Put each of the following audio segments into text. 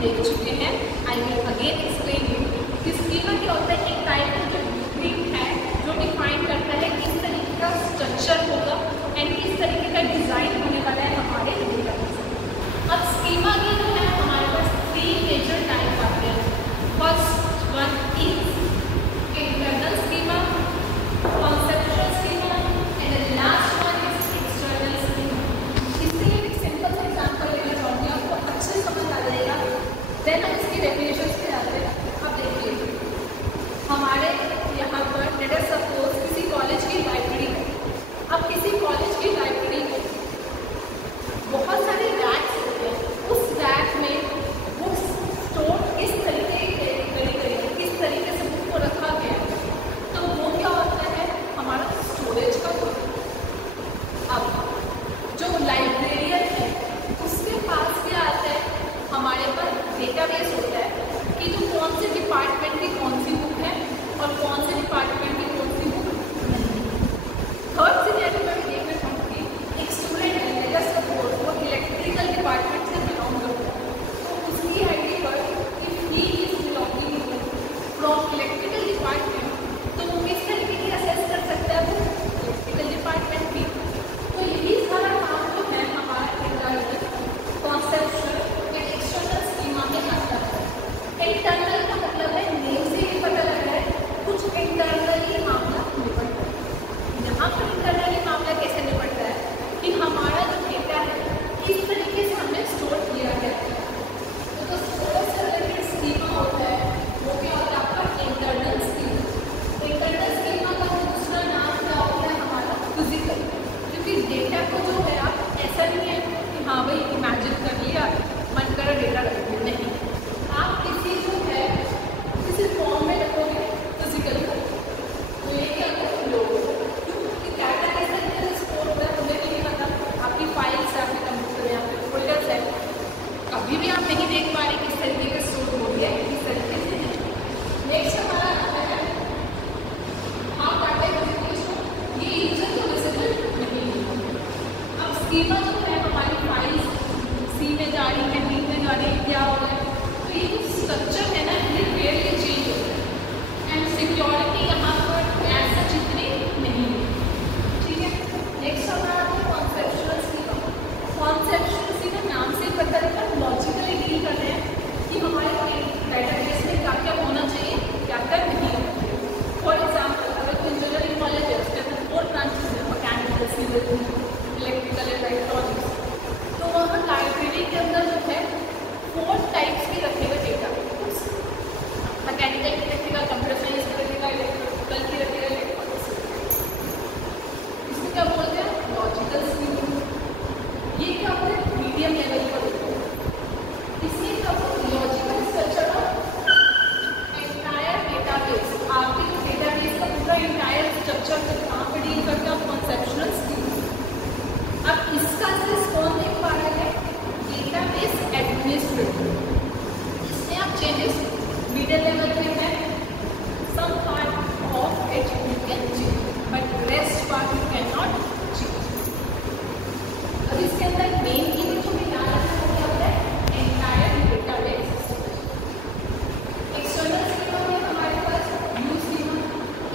देख चुके हैं। I will again explain you कि स्कीमा क्या होता है। एक टाइप का जो ब्लूप्रिंट है जो डिफाइन करता है किस तरीके का स्ट्रक्चर होगा एंड किस तरीके का डिज़ाइन होने वाला है हमारे डेटाबेस। अब स्कीमा के जो है हमारे पास 3 मेजर टाइप आते हैं। First one is internal schema, conceptual schema and the last one is external schema. इससे एक सिंपल सा एग्जांपल लेना चाहूँगी, आपको अच्छे समझ आ जाएगा। देन हम इसकी डेफिनेशन पे जाते हैं। अब देखिए हमारे यहाँ पर लेट अस सपोज किसी कॉलेज की लाइब्रेरी है। अब किसी कॉलेज की लाइब्रेरी में बहुत सारे रैक्स होते हैं। उस रैक में वो स्टोर किस तरीके किस तरीके से बुक को रखा गया है, तो वो क्या होता है हमारा स्टोरेज का होता है। अब जो लाइब्रेरियन है उसके पास क्या आता है, हमारे पास डेटाबेस होता है कि जो कौन से डिपार्टमेंट की कौन सी बुक है और कौन से डिपार्टमेंट की कौन सी बुक नहीं है। थर्ड सिनेरियो में देखना चाहूँगी, एक स्टूडेंट है जस्ट सपोज वो इलेक्ट्रिकल डिपार्टमेंट से बिलोंग करता है, तो उसकी आईडी पर if he is belonging from electrical department, तो वो किस तरीके की असेस कर सकता है वो इलेक्ट्रिकल डिपार्टमेंट की। तो यही सारा काम जो है हमारा internal, conceptual and external schema में आता है। इंटरनल का मतलब है नेम से ही पता लग रहा है कुछ इंटरनली मामला निपटता है। यहाँ पर इंटरनली मामला कैसे निपटता है कि हमारा जो डेटा है किस तरीके से हमने स्टोर किया है। तो स्टोर से रिलेटेड स्कीमा होता है वो क्या होता है आपका इंटरनल स्कीमा। इंटरनल स्कीमा का दूसरा नाम क्या होता है हमारा फिजिकल, क्योंकि डेटा को जो है आप ऐसा नहीं है कि हाँ भाई इमेजिन कर लिया मन करा डेटा रख दिया, नहीं, आप किसी जो है किसी फॉर्म में रखोगे फिजिकल का, तो ये क्या होता है लोग क्योंकि डाटा किस तरीके से स्टोर होता है हमें भी नहीं पता। आपकी फाइल्स है, आपके कंप्यूटर या फिर फोल्डर्स है, कभी भी आप नहीं देख पा रहे किस तरीके से स्टोर हो गया है, किस तरीके से है। नेक्स्ट हमारा आता है हाउ डाटा एग्जीक्यूशन, ये यूजर को विजिबल नहीं है। अब स्कीमा जो है हमारी फाइल्स सी में जा रही है, डी में जा रही है, क्या हो रहा है, तो ये जो स्ट्रक्चर है ना ये रियली चेंज होता है एंड सिक्योरिटी यहाँ पर ऐसा जितनी नहीं है। ठीक है, नेक्स्ट हमारा कॉन्सेप्चुअल स्कीमा। कॉन्सेप्चुअल स्कीमा नाम से पता लगा लॉजिकली डील कर रहे हैं कि हमारे डेटाबेस में क्या क्या होना चाहिए, क्या क्या नहीं होना चाहिए। फॉर एग्जाम्पल अगर कोई इंजीनियरिंग कॉलेज है उसके अंदर 4 ब्रांचेस है, मैकेनिकल, सिविल, इलेक्ट्रिकल, इलेक्ट्रॉनिक्स, तो वहाँ लाइब्रेरी के अंदर जो है 4 टाइप्स के रखेगा डेटा। मैकेनिकल की रखेगा, कंप्यूटर साइंस की रखेगा, इलेक्ट्रिकल की रखेगा, इलेक्ट्रॉनिक्स। इसको क्या बोलते हैं लॉजिकल स्कीमा। ये क्या होता है मीडियम लेवल पर होता है। इसमें क्या होता है logical structure of entire database. आपके जो डेटाबेस का पूरा एंटायर स्ट्रक्चर को कहाँ पर डील करता है कॉन्सेप्चुअल स्कीमा। अब इसका असेस कौन देख पा रहा है, डेटाबेस एडमिनिस्ट्रेटर। इसमें आप चेंजेस मिडिल लेवल पे है, some part of it you can change but rest part you can not change. अब इसके अंदर मेन की जो भी याद रखना वो क्या होता है एंटायर डेटाबेस। एक्सटर्नल स्कीमा में हमारे पास यूज स्कीमा।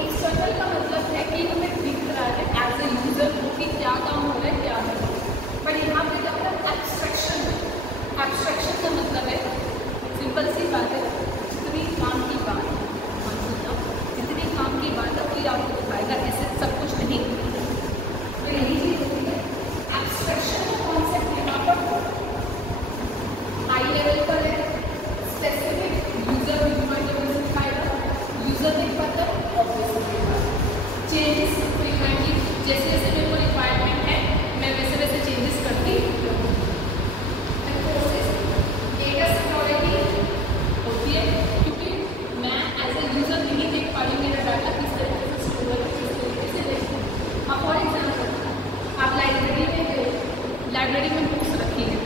एक्सटर्नल का मतलब है कि हमें दिख रहा है एज ए यूजर कि क्या काम हो रहा है क्या नहीं, बट यहाँ पे क्या होता है एब्स्ट्रैक्शन। एब्स्ट्रैक्शन का मतलब है सिंपल सी बात है, जितनी काम की बात जितनी काम की बात है कोई आपको दिखाएगा ऐसे सब कुछ नहीं, तो यही चीज़ होती है एब्स्ट्रैक्शन का कॉन्सेप्ट। यहाँ पर हाई लेवल पर है, स्पेसिफिक यूजर रिक्वायरमेंट दिखाएगा, यूजर नहीं पता ऑब्वियसली चेंजेस फ्रीक्वेंटली, जैसे जैसे मेरे को रिक्वायरमेंट है मैं वैसे वैसे चेंजेस करती रहूँ। डेटा सिक्योरिटी होती है क्योंकि मैं एज ए यूज़र नहीं देख पा रही मेरा डाटा किस तरीके से स्टोर है, किस तरीके से देखूँ। अब फॉर एग्जाम्पल आप लाइब्रेरी में गए, लाइब्रेरी में बुक्स रखी है,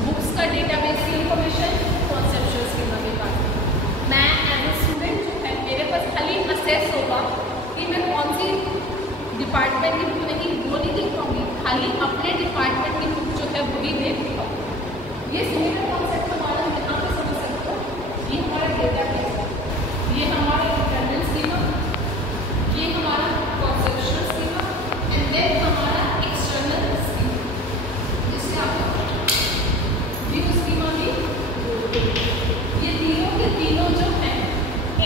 बुक्स का डेटाबेस की इंफॉर्मेशन कॉन्सेप्चुअल स्कीमा के पास। मैं एज ए स्टूडेंट जो है मेरे पास खाली असेस होगा कि मैं कौन सी डिपार्टमेंट की बुक नहीं वो नहीं देख पाऊँगी, खाली अपने डिपार्टमेंट की बुक जो है वही देख पाऊँगी। ये सिमिलर कॉन्सेप्ट हमारा यहाँ पर ये हमारा डेटा है, ये हमारा इंटरनल स्कीमा, ये हमारा कॉन्सेप्चुअल स्कीमा एंड देन हमारा एक्सटर्नल स्कीमा, जिससे आप व्यू स्कीमा भी बोलते हैं। ये तीनों के तीनों जो हैं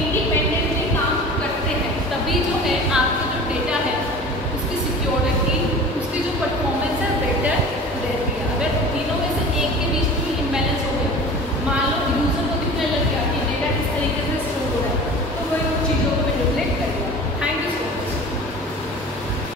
इंडिपेंडेंटली काम करते हैं, तभी जो है आपका जो डेटा है उसकी सिक्योरिटी, उसकी जो परफॉर्मेंस